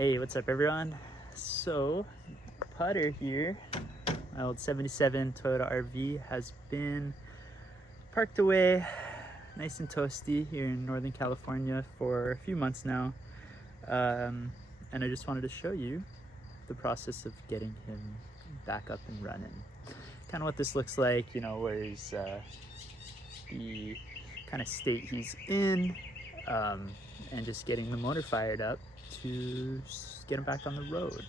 Hey, what's up everyone? So, putter here, my old 77 Toyota RV has been parked away nice and toasty here in Northern California for a few months now. And I just wanted to show you the process of getting him back up and running. Kind of what this looks like, you know, where he's the kind of state he's in, and just getting the motor fired up to get him back on the road,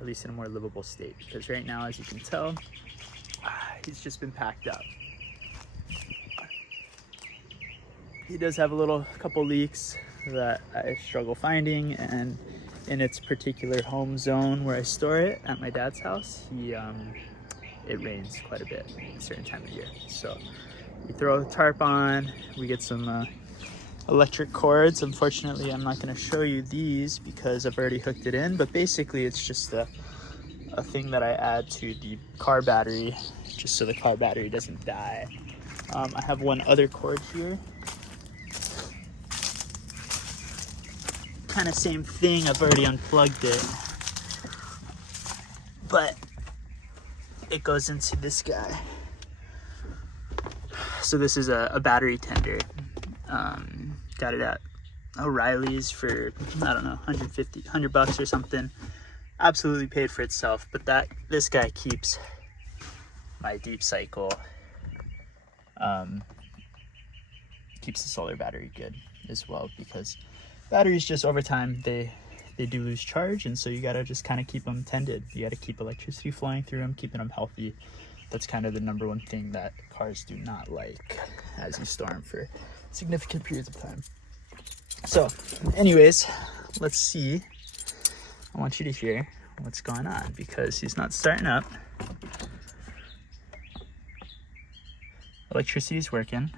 at least in a more livable state, because right now, as you can tell, he's just been packed up. He does have a couple leaks that I struggle finding, and in its particular home zone where I store it at my dad's house, it rains quite a bit at a certain time of year. So we throw a tarp on, we get some electric cords. Unfortunately, I'm not going to show you these because I've already hooked it in, but basically it's just a thing that I add to the car battery just so the car battery doesn't die. I have one other cord here. Kind of same thing, I've already unplugged it, but it goes into this guy. So this is a battery tender. Got it at O'Reilly's for, I don't know, $100 or something. Absolutely paid for itself, but this guy keeps my deep cycle, keeps the solar battery good as well, because batteries just over time, they do lose charge, and so you gotta just kind of keep them tended. You gotta keep electricity flowing through them, keeping them healthy. That's kind of the number one thing that cars do not like as you store them for significant periods of time. So anyways, let's see. I want you to hear what's going on because he's not starting up. Electricity's working.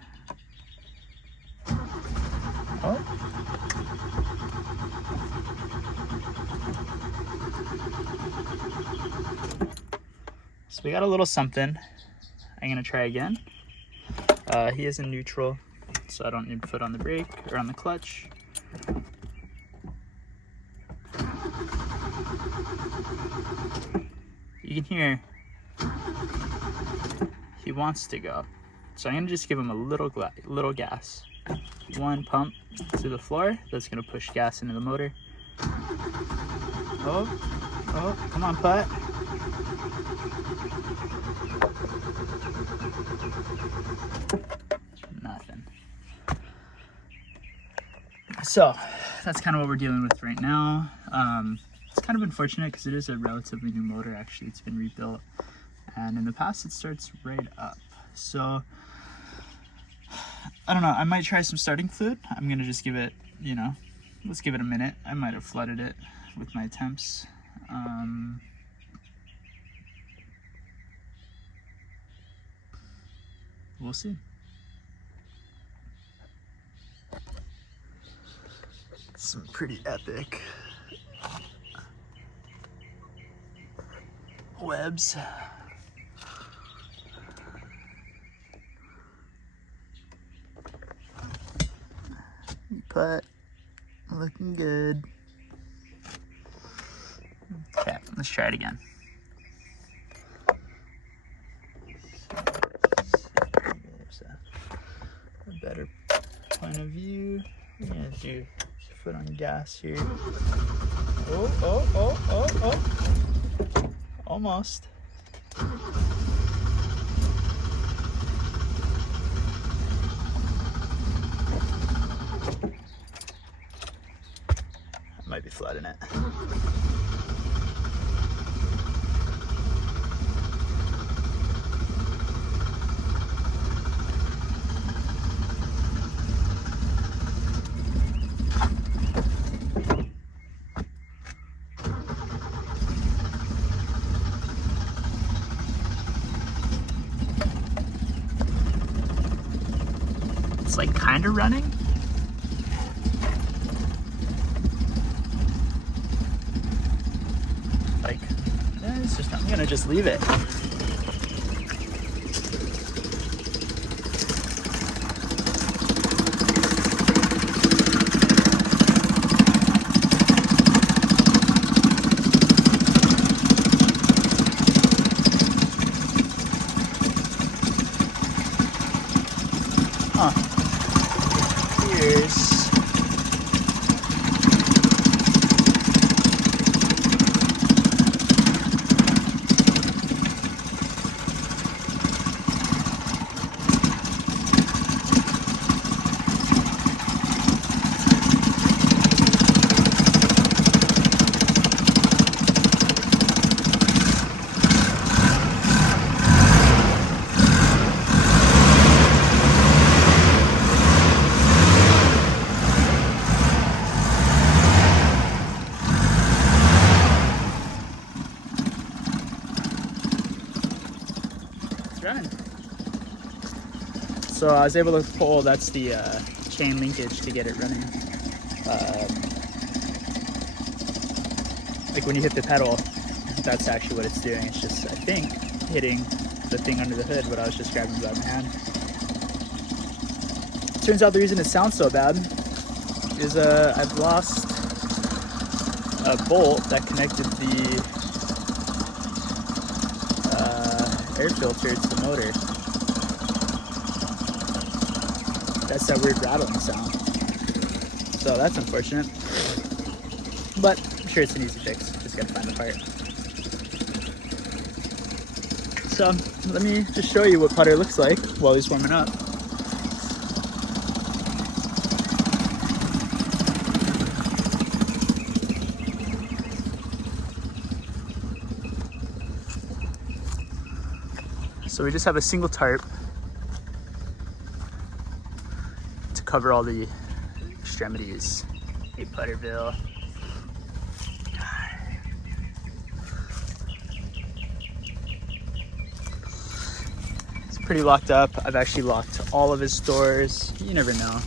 Oh. So we got a little something. I'm gonna try again. He is in neutral, so I don't need to foot on the brake or on the clutch. You can hear he wants to go. So I'm gonna just give him a little gas. One pump to the floor, that's gonna push gas into the motor. Oh, come on, putt. Nothing. So that's kind of what we're dealing with right now. It's kind of unfortunate because it is a relatively new motor. Actually, it's been rebuilt, and in the past it starts right up. So I don't know, I might try some starting fluid. I'm gonna just give it, let's give it a minute. I might have flooded it with my attempts. We'll see. Some pretty epic webs. But looking good. Okay, let's try it again. There's a better point of view. We're gonna do foot on gas here. Oh. Almost. I might be flooding it. It's like kind of running. I'm gonna just leave it. Here's running. So I was able to pull, that's the chain linkage to get it running. Like when you hit the pedal, that's actually what it's doing. It's just, I think, hitting the thing under the hood, what I was just grabbing by my hand. Turns out the reason it sounds so bad is I've lost a bolt that connected the air filter to the motor. That's that weird rattling sound. So that's unfortunate. But I'm sure it's an easy fix. Just gotta find the part. So let me just show you what putter looks like while he's warming up. So we just have a single tarp to cover all the extremities. Hey, Putterville. It's pretty locked up. I've actually locked all of his doors. You never know.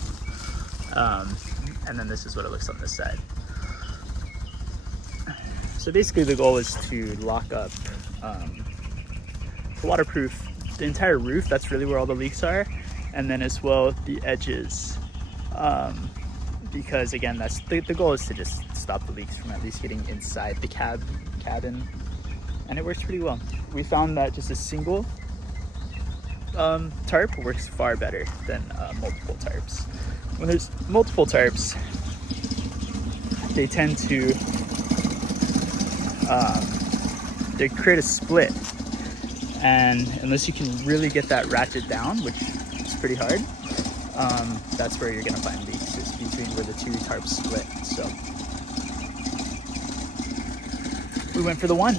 And then this is what it looks on this side. So basically the goal is to lock up waterproof the entire roof. That's really where all the leaks are, and then as well the edges, because again, that's the goal is to just stop the leaks from at least getting inside the cabin, and it works pretty well. We found that just a single tarp works far better than multiple tarps. When there's multiple tarps, they tend to they create a split. And unless you can really get that ratchet down, which is pretty hard, that's where you're gonna find leaks, is between where the two tarps split. So we went for the one,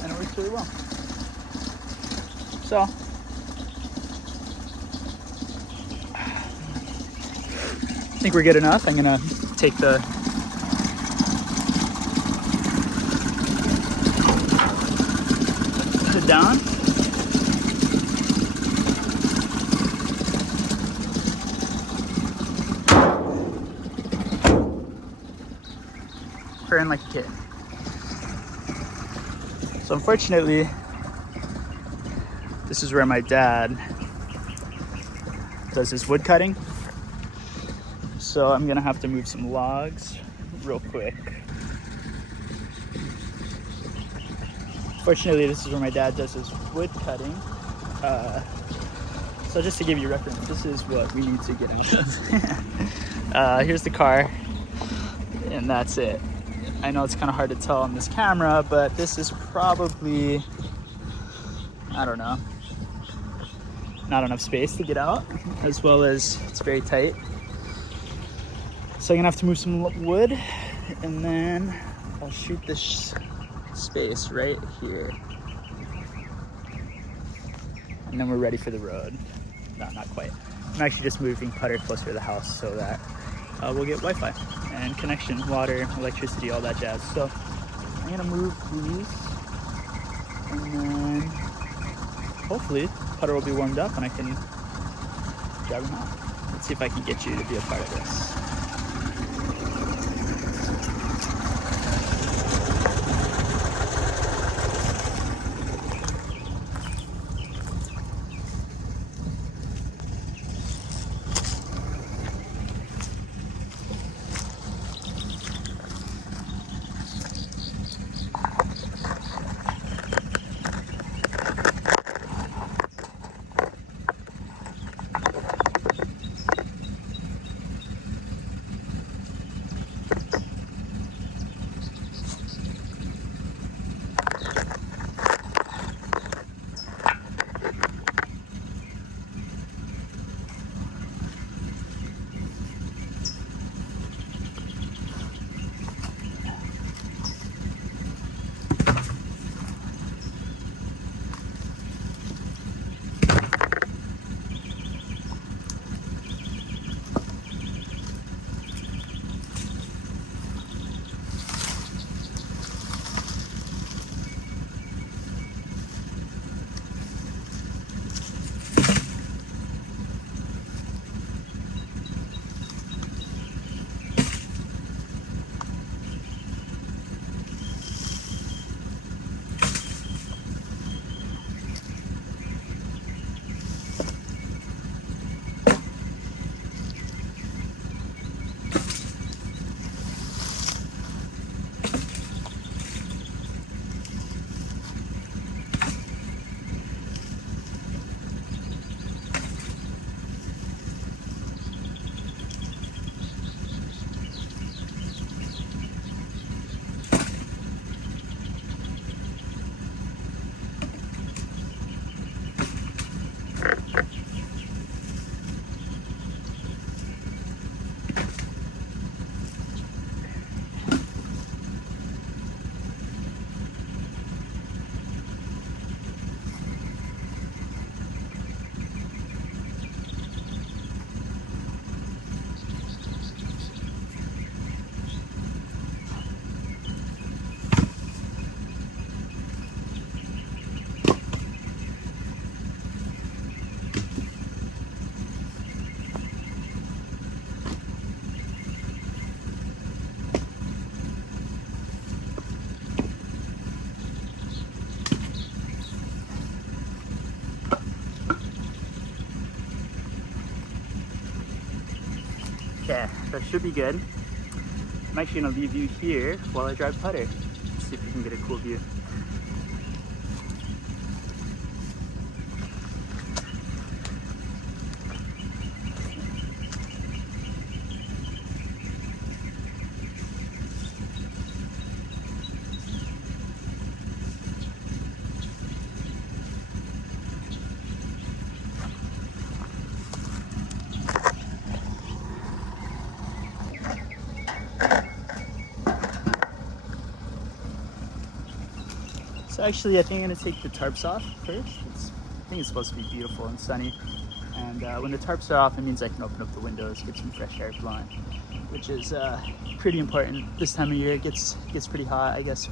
and it works really well. So I think we're good enough. I'm gonna take the down. Purring like a kid. So unfortunately, this is where my dad does his wood cutting. So I'm gonna have to move some logs real quick. Fortunately, this is where my dad does his wood cutting. So just to give you reference, this is what we need to get out of. Here's the car, and that's it. I know it's kind of hard to tell on this camera, but this is probably, I don't know, not enough space to get out, as well as it's very tight. So I'm gonna have to move some wood, and then I'll shoot this space right here, and then we're ready for the road. No, not quite. I'm actually just moving putter closer to the house so that we'll get Wi-Fi and connection, water, electricity, all that jazz. So I'm gonna move these, and then hopefully putter will be warmed up and I can drive them out. Let's see if I can get you to be a part of this. Okay, that should be good. I'm actually gonna leave you here while I drive putter. Let's see if we can get a cool view. So actually, I think I'm gonna take the tarps off first. I think it's supposed to be beautiful and sunny. And when the tarps are off, it means I can open up the windows, get some fresh air flowing, which is pretty important. This time of year, it gets pretty hot, I guess.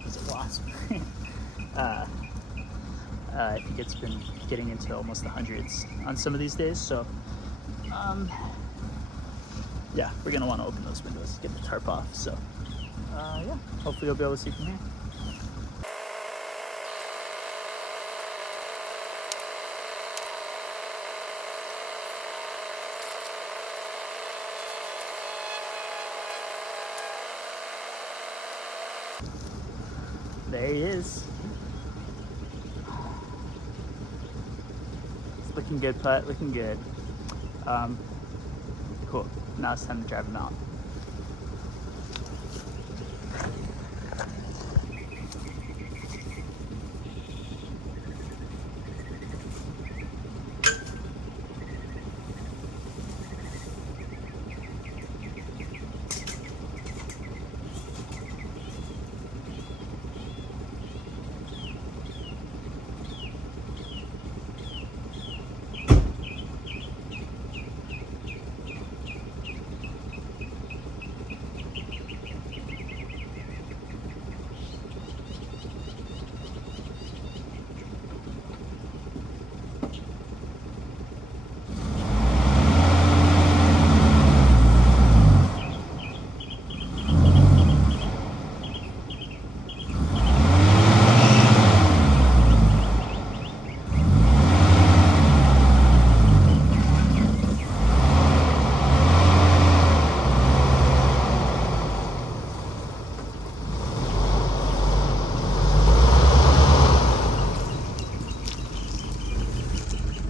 There's a wasp. I think it's been getting into almost the hundreds on some of these days. So, yeah, we're gonna want to open those windows, get the tarp off. So, yeah, hopefully you'll be able to see from here. There he is. It's looking good, putt, looking good. Cool, now it's time to drive him out.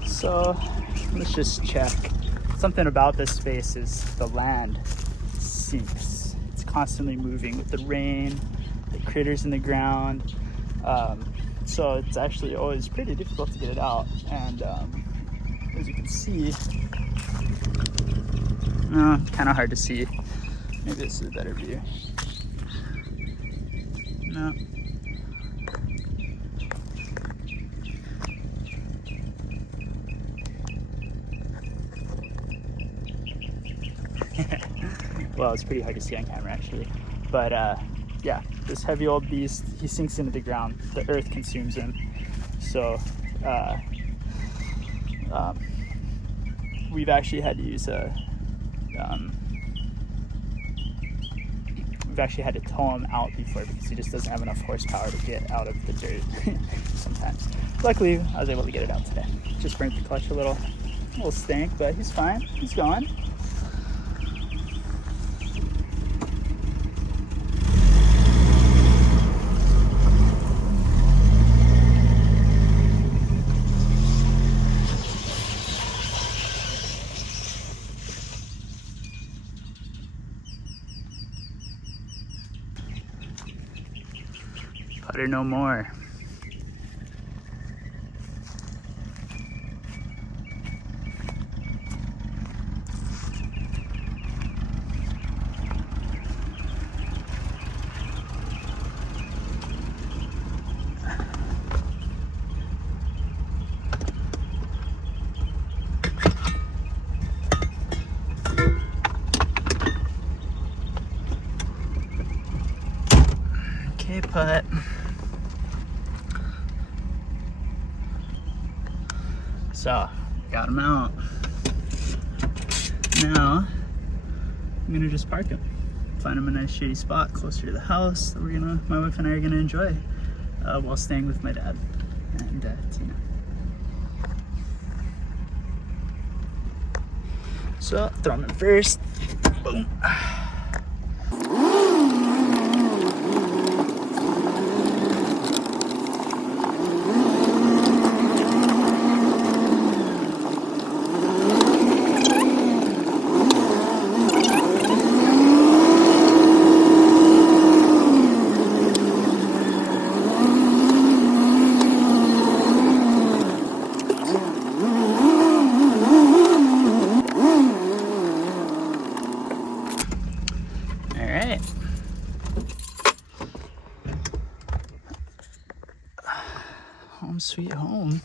So let's just check. Something about this space is the land sinks. It's constantly moving with the rain, the critters in the ground. So it's actually always pretty difficult to get it out. And as you can see, kind of hard to see. Maybe this is a better view. No. Well, it's pretty hard to see on camera actually, but yeah, this heavy old beast, he sinks into the ground. The earth consumes him. So we've actually had to use we've actually had to tow him out before because he just doesn't have enough horsepower to get out of the dirt sometimes. Luckily, I was able to get it out today. Just burnt the clutch a little stink, but he's fine. He's going. Putter no more. Okay, putt. So, got him out. Now, I'm gonna just park him. Find him a nice shady spot closer to the house that my wife and I are gonna enjoy while staying with my dad and Tina. So throw them in first. Boom. Home sweet home.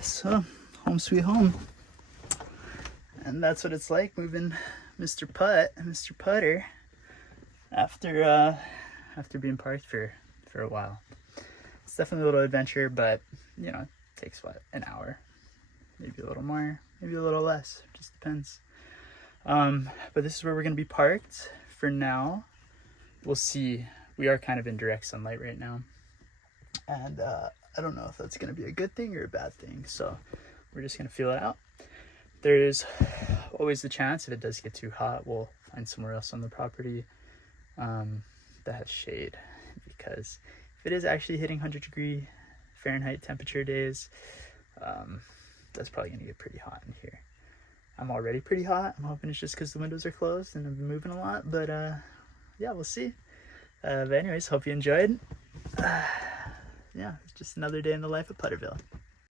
So, home sweet home. And that's what it's like moving Mr. Mr. Putter after being parked for a while. It's definitely a little adventure, but you know, it takes what, an hour, maybe a little more, maybe a little less, just depends. But this is where we're gonna be parked for now. We'll see. We are kind of in direct sunlight right now, and I don't know if that's going to be a good thing or a bad thing, so we're just going to feel it out. There's always the chance if it does get too hot, we'll find somewhere else on the property that has shade, because if it is actually hitting 100-degree Fahrenheit temperature days, that's probably going to get pretty hot in here. I'm already pretty hot. I'm hoping it's just because the windows are closed and I've been moving a lot, but yeah, we'll see. But anyways, hope you enjoyed. Yeah, it's just another day in the life of Putterville.